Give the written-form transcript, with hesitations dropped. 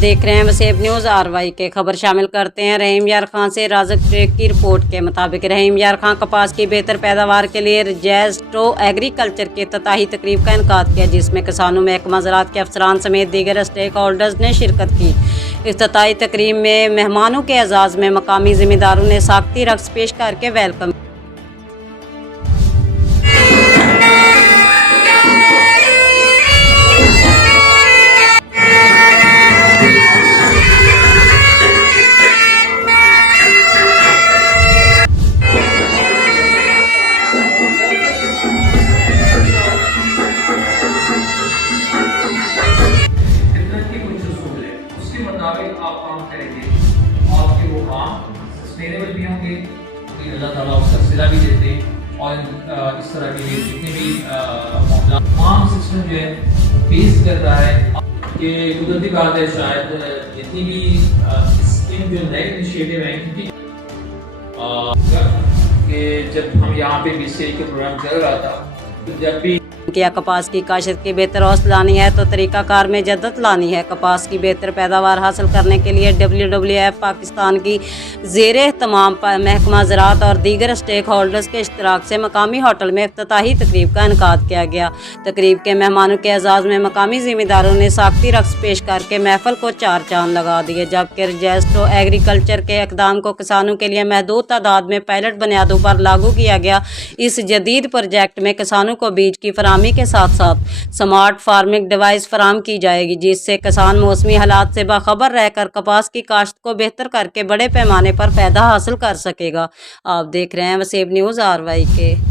देख रहे हैं वसेब न्यूज़ आरवाई के। खबर शामिल करते हैं रहीम यार खान से। राजक ट्रेक की रिपोर्ट के मुताबिक रहीम यार खान कपास की बेहतर पैदावार के लिए रजैस्ट्रो एग्रीकल्चर की इफ्तिताही तकरीब का इनेकाद किया, जिसमें किसानों, महकमा ज़राअत के अफसरान समेत दीगर स्टेक होल्डर्स ने शिरकत की। इफ्तिताही तकरीब में मेहमानों के एजाज़ में मकामी ज़िम्मेदारों ने साख्ती रक्स पेश करके वेलकम। उसके मुताबिक आप काम करेंगे, आपके वो काम सस्टेनेबल भी होंगे, तो अल्लाह ताला उसका सिला भी देते। और इस तरह के जितने भी मामला तमाम सिस्टम जो है फेस कर रहा है कि कुदरती बात है, शायद जितनी भी स्कीम जो नए इनिशिएटिव हैं, क्योंकि कि जब हम यहाँ पे BCI के प्रोग्राम चल रहा था, तो जब भी किया कपास की काश्त की बेहतर हौसला लानी है तो तरीक़ाकार में जद्दत लानी है। कपास की बेहतर पैदावार हासिल करने के लिए WWF पाकिस्तान की ज़ेरे तमाम महकमा ज़राअत और दीगर स्टेक होल्डर्स के इश्तराक से मकामी होटल में इफ्तिताही तकरीब का इनेकाद किया गया। तकरीब के मेहमानों के एजाज़ में मकामी ज़िम्मेदारों ने साख्ती रक्स पेश करके महफल को चार चांद लगा दिए, जबकि रजैस्ट्रो एग्रीकल्चर के इक़दाम को किसानों के लिए महदूद तादाद में पायलट बुनियादों पर लागू किया गया। इस जदीद प्रोजेक्ट में किसानों को बीज की फराहमी के साथ साथ स्मार्ट फार्मिंग डिवाइस फराहम की जाएगी, जिससे किसान मौसमी हालात से बाखबर रहकर कपास की काश्त को बेहतर करके बड़े पैमाने पर फायदा हासिल कर सकेगा। आप देख रहे हैं वसेब न्यूज़ आरवाई के।